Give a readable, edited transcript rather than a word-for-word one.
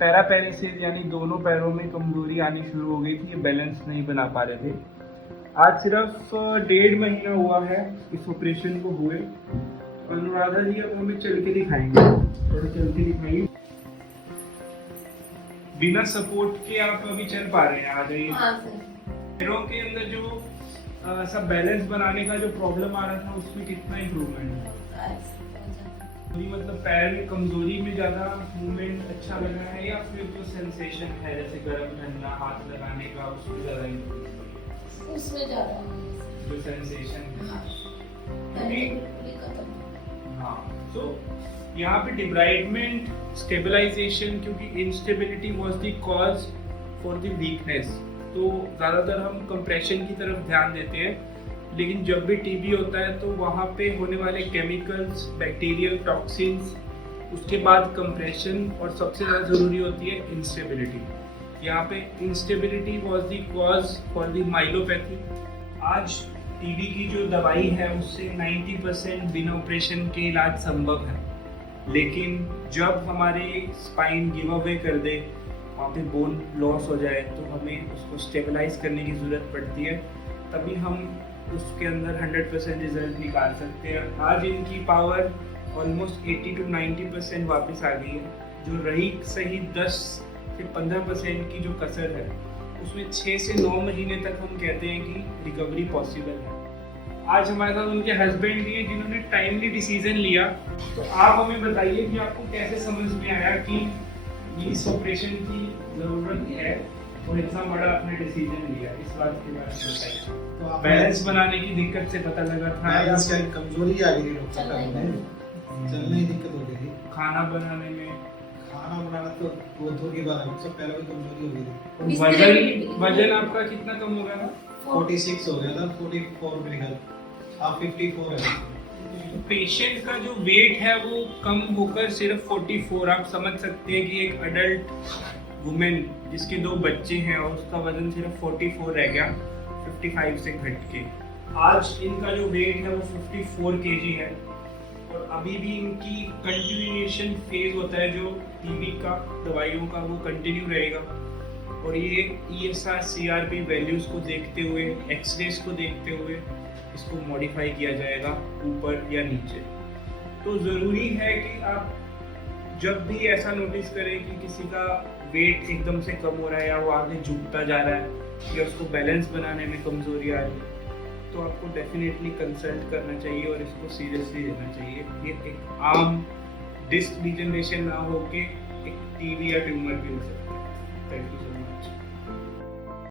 पैरापेरिसिस यानी दोनों पैरों में कमजोरी आनी शुरू हो गई थी, ये बैलेंस नहीं बना पा रहे थे। आज सिर्फ 1.5 महीना हुआ है इस ऑपरेशन को हुए। अनुराधा जी अब हमें चल के दिखाएंगे, थोड़ा चल के दिखाइए। बिना सपोर्ट के आप अभी चल पा रहे हैं? आ जाइए। पैरों के अंदर जो सब बैलेंस बनाने का जो प्रॉब्लम आ रहा था उसमें कितना इम्प्रूवमेंट है? मतलब पैर में कमजोरी में ज्यादा मूवमेंट अच्छा लग रहा है या फिर जो सेंसेशन है जैसे गरम ठंडा हाथ लगाने का उसमें ज्यादा इम्प्रूव? उसमें ज्यादा जो सेंसेशन है। हाँ, तो यहाँ पे डिब्राइडमेंट स्टेबलाइजेशन, क्योंकि instability was the cause for the weakness, तो ज़्यादातर हम कंप्रेशन की तरफ ध्यान देते हैं, लेकिन जब भी टीबी होता है तो वहाँ पे होने वाले केमिकल्स, बैक्टीरियल टॉक्सिन्स, उसके बाद कंप्रेशन और सबसे ज़्यादा ज़रूरी होती है इंस्टेबिलिटी। यहाँ पे instability was the cause for the myelopathy. आज टीबी की जो दवाई है उससे 90% बिना ऑपरेशन के इलाज संभव है, लेकिन जब हमारे स्पाइन गिव अवे कर दे, वहाँ पे बोन लॉस हो जाए, तो हमें उसको स्टेबलाइज करने की ज़रूरत पड़ती है, तभी हम उसके अंदर 100% रिजल्ट निकाल सकते हैं। आज इनकी पावर ऑलमोस्ट 80 to 90% वापस आ गई है। जो रही सही 10 से 15% की जो कसर है उसमें 6 से 9 महीने तक हम कहते हैं कि रिकवरी पॉसिबल है। आज हमारे साथ उनके हस्बैंड भी हैं जिन्होंने टाइमली डिसीजन लिया, तो आप हमें बताइए कि आपको कैसे समझ में आया कि इस ऑपरेशन की ज़रूरत है और इतना बड़ा आपने डिसीजन लिया, इस बात के बारे में बताइए। तो बैलेंस बनाने की दिक्कत से पता लगा था या फिर कमजोरी आ गई डॉक्टर साहब, चलने की दिक्कत हो गई थी, खाना बनाने में? खाना बनाना तो वो दो की बात है, उससे पहले भी कमजोरी हो गई थी। वजन आपका कितना कम हो गया था? 46 हो गया था, 44 मेरे ख्याल, आप 54 है। तो पेशेंट का जो वेट है वो कम होकर सिर्फ 44, आप समझ सकते हैं कि एक अडल्ट वुमेन जिसके 2 बच्चे हैं और उसका वजन सिर्फ 44 रह गया 55 से घट के। आज इनका जो वेट है वो 54 kg है और अभी भी इनकी कंटिन्यूएशन फेज होता है जो टीबी का दवाइयों का, वो कंटिन्यू रहेगा। और ये ESR CRP वैल्यूज़ को देखते हुए, एक्सरेज को देखते हुए इसको मॉडिफाई किया जाएगा ऊपर या नीचे। तो ज़रूरी है कि आप जब भी ऐसा नोटिस करें कि किसी का वेट एकदम से कम हो रहा है या वो आगे झुकता जा रहा है या उसको बैलेंस बनाने में कमजोरी आ रही है, तो आपको डेफिनेटली कंसल्ट करना चाहिए और इसको सीरियसली लेना चाहिए। ये एक आम डिस्क डिजनरेशन ना होके एक टीबी या ट्यूमर भी हो सकता है।